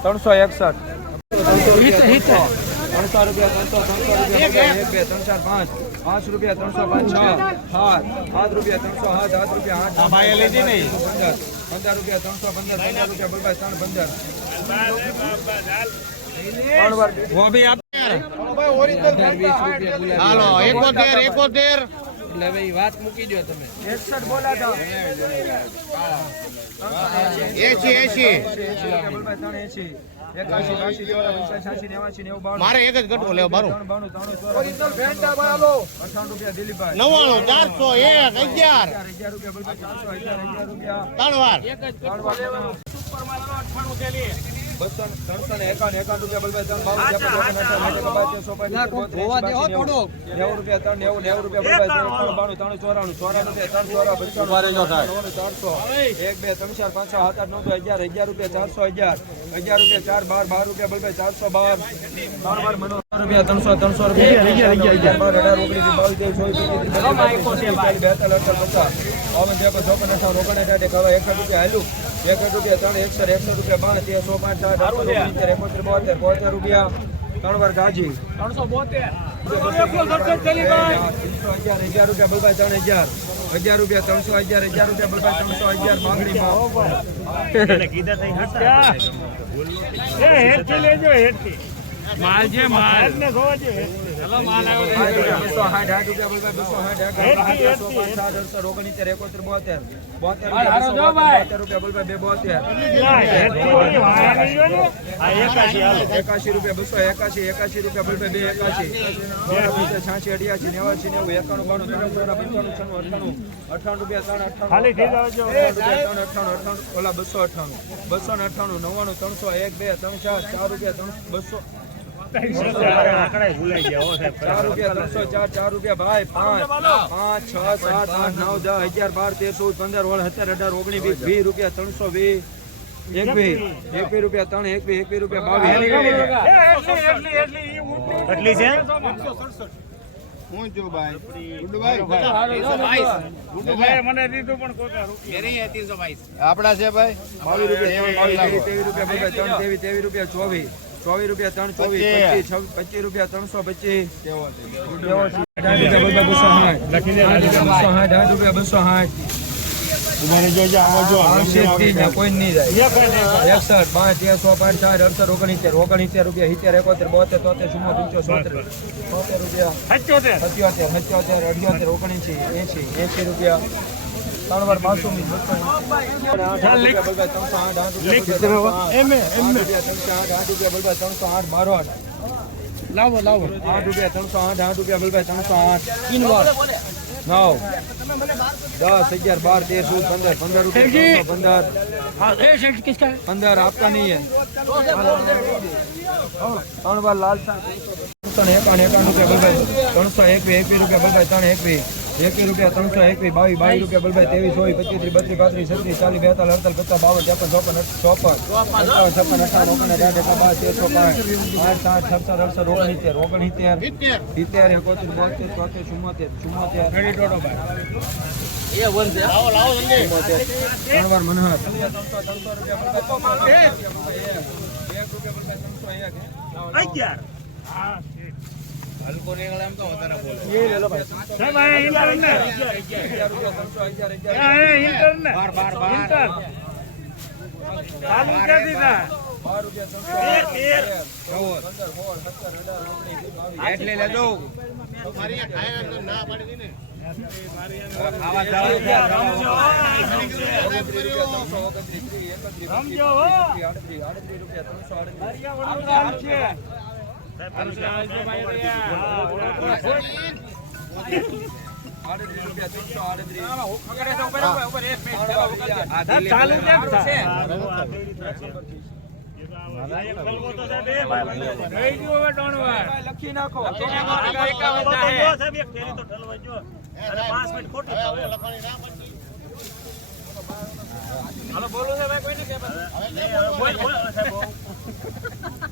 ત્રણસો એકસઠ ત્રણસો એકસઠ ત્રણસો રૂપિયા ત્રણસો ત્રણસો રૂપિયા એક બે ત્રણ ચાર પાંચ પાંચ રૂપિયા ત્રણસો પાંચ છ સાત સાત રૂપિયા ત્રણસો સાત સાત રૂપિયા આઠ પંદર પંદર રૂપિયા ત્રણસો પંદર પંદર રૂપિયા બલભાઈ ત્રણ પંદર. ત્રણ વાર હાલો એકોતેર એકોતેર. એટલે હવે એ વાત મૂકી દો તમે. એકસઠ એસી એસી મારે એક જ ગટકો લેવો બારું. નવ્વાણું ચારસો એક અગિયાર. ત્રણ વાર. બસો ત્રણસો ત્રણ ચોરા પાંચ છ આઠ નવ અગિયાર અગિયાર રૂપિયા ચારસો અગિયાર અગિયાર રૂપિયા ચાર બાર બાર રૂપિયા બલભાઈ ચારસો બાર બાર ત્રણસો ત્રણસો રૂપિયા બેતાલીસ પચાસ ચોપન અઠાવન ઓગણસાઠ એકાવન એકસઠ રૂપિયા હાલું એકસઠ રૂપિયા ત્રણ એકસઠ એકસઠ રૂપિયા તેર સો પાંચ સાઠ આઠસો ઓગણસિત્તેર એકોતેર બોતેર બોતેર રૂપિયા ત્રણ વાર ગાજી. ત્રણસો અગિયાર અગિયાર રૂપિયા બલભાઈ ત્રણ હજાર. અગિયાર રૂપિયા ત્રણસો અગિયાર અગિયાર રૂપિયા બલભાઈ ત્રણસો અગિયાર માંગણીમાં માલ છે માલ. ને સાઠ આઠ એકાશી રૂપિયા બસો એકાશી એકાશી રૂપિયા બલભાઈ બે એકાશી. છ્યાસી અઢિયાસી નેવાસી નેવું એકાણું બાણું ત્રણ ચોરા પંચાણું છન્નું અઠાણું અઠાણું રૂપિયા ત્રણ અઠાણું રૂપિયા ત્રણ અઠાણું અઠાણું ઓલા બસો અઠાણું બસો ને અઠાણું નવ્વાણું ત્રણસો એક બે ત્રણ ચાર ચાર રૂપિયા ત્રણ બસો ચાર રૂપિયા ત્રણસો રૂપિયા ભાઈ? છ વીસ રૂપિયા ત્રણસો વીસ એકવીસ એકવીસ રૂપિયા ત્રણ એકવીસ એકવીસ રૂપિયા બાવીસ કેટલી છે આપડા છે ભાઈ બાવીસ રૂપિયા રૂપિયા ત્રણ તેવી તેવી રૂપિયા ચોવીસ. ચોવીસ રૂપિયા ત્રણ ચોવીસ પચીસ. છવ્વીસ પચીસ રૂપિયા ત્રણસો પચીસ. રૂપિયા બસો સાઠ. રૂપિયા. ત્રણ વાર ત્રણસો આઠ મારવાડ લાવો લાવો. આઠ રૂપિયા ત્રણસો આઠ આઠ રૂપિયા બલભાઈ ત્રણસો આઠ. તીન વાર. નવ. દસ અગિયાર બાર તેર ચૌદ પંદર. પંદર રૂપિયા પંદર. પંદર આપતા નહીં ત્રણ વાર લાલ ત્રણસો એકાણું એકાણું રૂપિયા બલભાઈ ત્રણસો એક એકવી એકવી રૂપિયા બલભાઈ ત્રણ એક એકવી એકવી રૂપિયા ત્રણસો એકવી બાવીસ બાવીસ રૂપિયા બલભાઈ ત્રેવીસ ચોવીસ પચીસ ત્રીસ બત્રીસ પાંત્રીસ છત્રીસ ચાલીસ બેતાલીસ અડતાલીસ પચાસ બાવન ત્રેપન ચોપન ચોપન અઠાવન છપ્પન અઠાવન ઓગણ અઢાર એકા બાર તેરસો પાંચ સાત છપ્પન અડસઠ ઓગણસિત્તેર ઓગણસિત્તેર સિત્તેર એકોતેર બોતેર તોતેર ચુમ્મોતેર ચુમ્મોતેર લાવો લાવો જલ્દી ત્રણ વાર મનહર. એટલે લેજો ના પાડી દી ને ખાવા લખી નાખો પાંચ મિનિટ ખોટી હાલો બોલો છે ભાઈ કોઈને કે બોલ બોલ સાહેબ